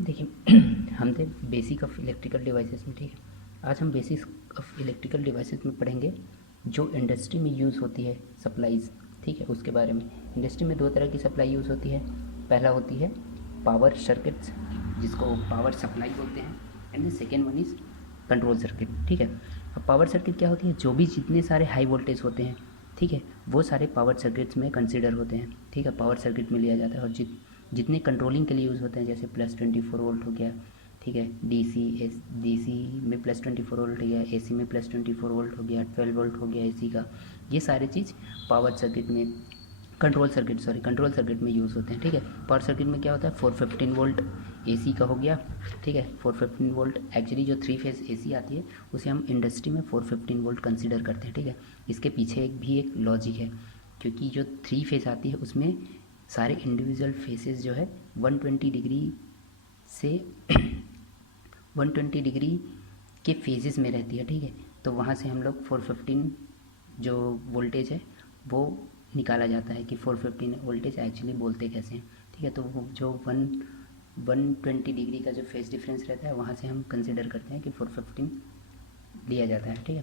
देखिए हम थे बेसिक ऑफ इलेक्ट्रिकल डिवाइसेस में, ठीक है। आज हम बेसिक ऑफ इलेक्ट्रिकल डिवाइसेस में पढ़ेंगे जो इंडस्ट्री में यूज़ होती है सप्लाईज़, ठीक है, उसके बारे में। इंडस्ट्री में दो तरह की सप्लाई यूज़ होती है। पहला होती है पावर सर्किट्स, जिसको पावर सप्लाई बोलते हैं, and the second one is control circuit, ठीक है। अब पावर सर्किट क्या होती है? जो भी जितने सारे हाई वोल्टेज होते हैं, ठीक है, वो सारे पावर सर्किट्स में कंसिडर होते हैं, ठीक है, पावर सर्किट में लिया जाता है। और जितने कंट्रोलिंग के लिए यूज़ होते हैं, जैसे +24 वोल्ट हो गया, ठीक है, डीसी में +24 वोल्ट हो गया, एसी में +24 वोल्ट हो गया, 12 वोल्ट हो गया एसी का, ये सारे चीज़ पावर सर्किट में कंट्रोल सर्किट में यूज़ होते हैं, ठीक है। पावर सर्किट में क्या होता है? 415 वोल्ट एसी का हो गया, ठीक है, 415 वोल्ट। एक्चुअली जो 3 फेज़ एसी आती है उसे हम इंडस्ट्री में 415 वोल्ट कंसिडर करते हैं, ठीक है। इसके पीछे एक लॉजिक है, क्योंकि जो 3 फेज़ आती है उसमें सारे इंडिविजुअल फेसेस जो है 120 डिग्री से 120 डिग्री के फेजेस में रहती है, ठीक है। तो वहाँ से हम लोग 415 जो वोल्टेज है वो निकाला जाता है कि 415 वोल्टेज एक्चुअली बोलते कैसे हैं, ठीक है। तो वो जो 120 डिग्री का जो फेज डिफरेंस रहता है वहाँ से हम कंसिडर करते हैं कि 415 लिया जाता है, ठीक है।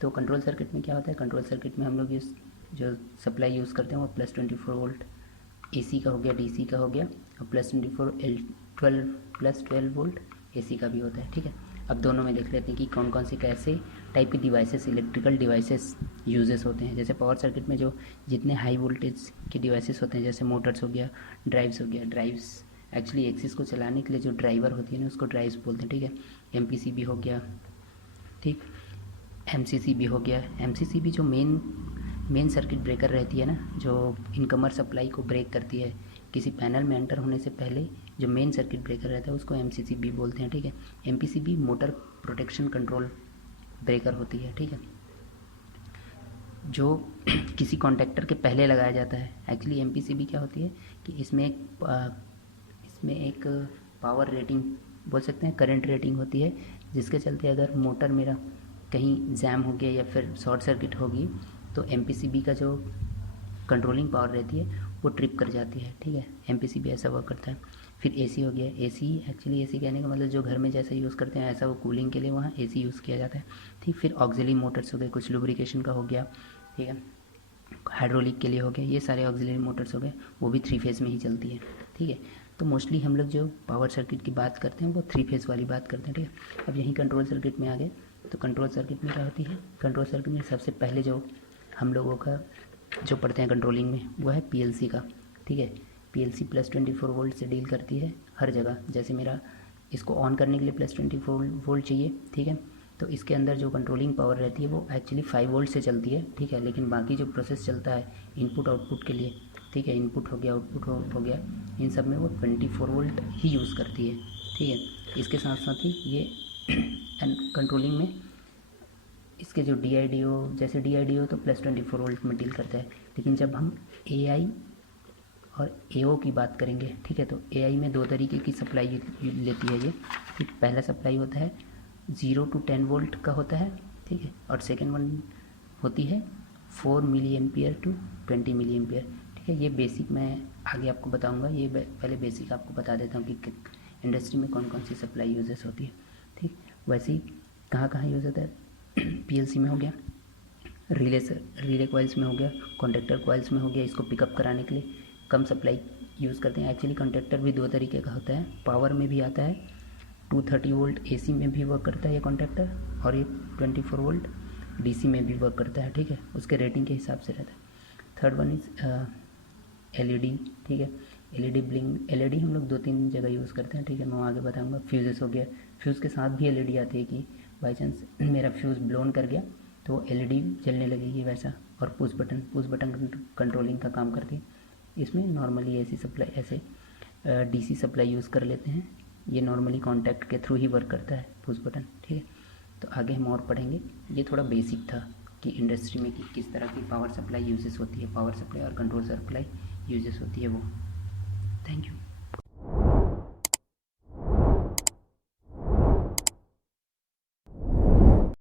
तो कंट्रोल सर्किट में क्या होता है? कंट्रोल सर्किट में हम लोग इस जो सप्लाई यूज़ करते हैं वो +24 वोल्ट एसी का हो गया, डीसी का हो गया, और +12 वोल्ट एसी का भी होता है, ठीक है। अब दोनों में देख लेते हैं कि कौन कौन से कैसे टाइप के डिवाइसेस, इलेक्ट्रिकल डिवाइसेस यूजेस होते हैं। जैसे पावर सर्किट में जो जितने हाई वोल्टेज के डिवाइसेस होते हैं, जैसे मोटर्स हो गया, ड्राइव्स हो गया। ड्राइव्स एक्चुअली एक्सिस को चलाने के लिए जो ड्राइवर होती है ना, उसको ड्राइव्स बोलते हैं, ठीक है। एमपीसीबी हो गया, ठीक, एमसीसीबी हो गया। एमसीसीबी जो मेन सर्किट ब्रेकर रहती है ना, जो इनकमर सप्लाई को ब्रेक करती है किसी पैनल में एंटर होने से पहले, जो मेन सर्किट ब्रेकर रहता है उसको एमसीसीबी बोलते हैं, ठीक है। MPCB motor protection control breaker होती है, ठीक है, जो किसी कॉन्टैक्टर के पहले लगाया जाता है। एक्चुअली एमपीसीबी क्या होती है कि इसमें एक पावर रेटिंग बोल सकते हैं, करंट रेटिंग होती है, जिसके चलते अगर मोटर मेरा कहीं जैम हो गया या फिर शॉर्ट सर्किट होगी तो एमपीसीबी का जो कंट्रोलिंग पावर रहती है वो ट्रिप कर जाती है, ठीक है। एमपीसीबी ऐसा वर्क करता है। फिर एसी हो गया। एसी एक्चुअली एसी कहने का मतलब जो घर में जैसा यूज़ करते हैं ऐसा वो कूलिंग के लिए वहाँ एसी यूज़ किया जाता है, ठीक। फिर ऑक्सिलरी मोटर्स हो गए, कुछ लुब्रिकेशन का हो गया, ठीक है, हाइड्रोलिक के लिए हो गया। ये सारे ऑक्सिलरी मोटर्स हो गए, वो भी 3 फेज़ में ही चलती है, ठीक है। तो मोस्टली हम लोग जो पावर सर्किट की बात करते हैं वो 3 फेज़ वाली बात करते हैं, ठीक है। अब यहीं कंट्रोल सर्किट में आ गए, तो कंट्रोल सर्किट में क्या होती है? कंट्रोल सर्किट में सबसे पहले जो हम लोगों का जो पढ़ते हैं कंट्रोलिंग में वो है पीएलसी का, ठीक है। पीएलसी +24 वोल्ट से डील करती है हर जगह। जैसे मेरा इसको ऑन करने के लिए +24 वोल्ट चाहिए, ठीक है, तो इसके अंदर जो कंट्रोलिंग पावर रहती है वो एक्चुअली 5 वोल्ट से चलती है, ठीक है। लेकिन बाकी जो प्रोसेस चलता है इनपुट आउटपुट के लिए, ठीक है, इनपुट हो गया, आउटपुट हो गया, इन सब में वो 24 वोल्ट ही यूज़ करती है, ठीक है। इसके साथ साथ ही ये कंट्रोलिंग में इसके जो DIDO, जैसे DIDO तो +24 वोल्ट में डील करता है। लेकिन जब हम AI और AO की बात करेंगे, ठीक है, तो AI में 2 तरीके की सप्लाई लेती है ये, ठीक। पहला सप्लाई होता है 0 to 10 वोल्ट का होता है, ठीक है, और सेकेंड वन होती है 4 milliampere to 20 milliampere, ठीक है। ये बेसिक मैं आगे आपको बताऊंगा, ये पहले बेसिक आपको बता देता हूँ कि इंडस्ट्री में कौन कौन सी सप्लाई यूजेस होती है, ठीक। वैसे ही कहाँ कहाँ यूज़ होता है? पीएलसी में हो गया, रिले कॉइल्स में हो गया, कॉन्टैक्टर कॉइल्स में हो गया। इसको पिकअप कराने के लिए कम सप्लाई यूज़ करते हैं। एक्चुअली कॉन्टैक्टर भी 2 तरीके का होता है, पावर में भी आता है, 230 वोल्ट एसी में भी वर्क करता है ये कॉन्टैक्टर, और ये 24 वोल्ट डीसी में भी वर्क करता है, ठीक है, उसके रेटिंग के हिसाब से रहता है। थर्ड वन इज़ एलईडी, ठीक है। एलईडी ब्लिंक, एलईडी हम लोग 2-3 जगह यूज़ करते हैं, ठीक है, मैं आगे बताऊंगा। फ्यूजेस हो गया, फ्यूज़ के साथ भी एलईडी आती है कि बाई चांस मेरा फ्यूज़ ब्लोन कर गया तो एलईडी जलने लगेगी वैसा। और पुश बटन कंट्रोलिंग का काम करती है। इसमें नॉर्मली ऐसी सप्लाई, ऐसे डीसी सप्लाई यूज़ कर लेते हैं। ये नॉर्मली कॉन्टैक्ट के थ्रू ही वर्क करता है पुश बटन, ठीक है। तो आगे हम और पढ़ेंगे। ये थोड़ा बेसिक था कि इंडस्ट्री में किस तरह की पावर सप्लाई यूजेस होती है, पावर सप्लाई और कंट्रोल सप्लाई यूजेस होती है वो। Thank you.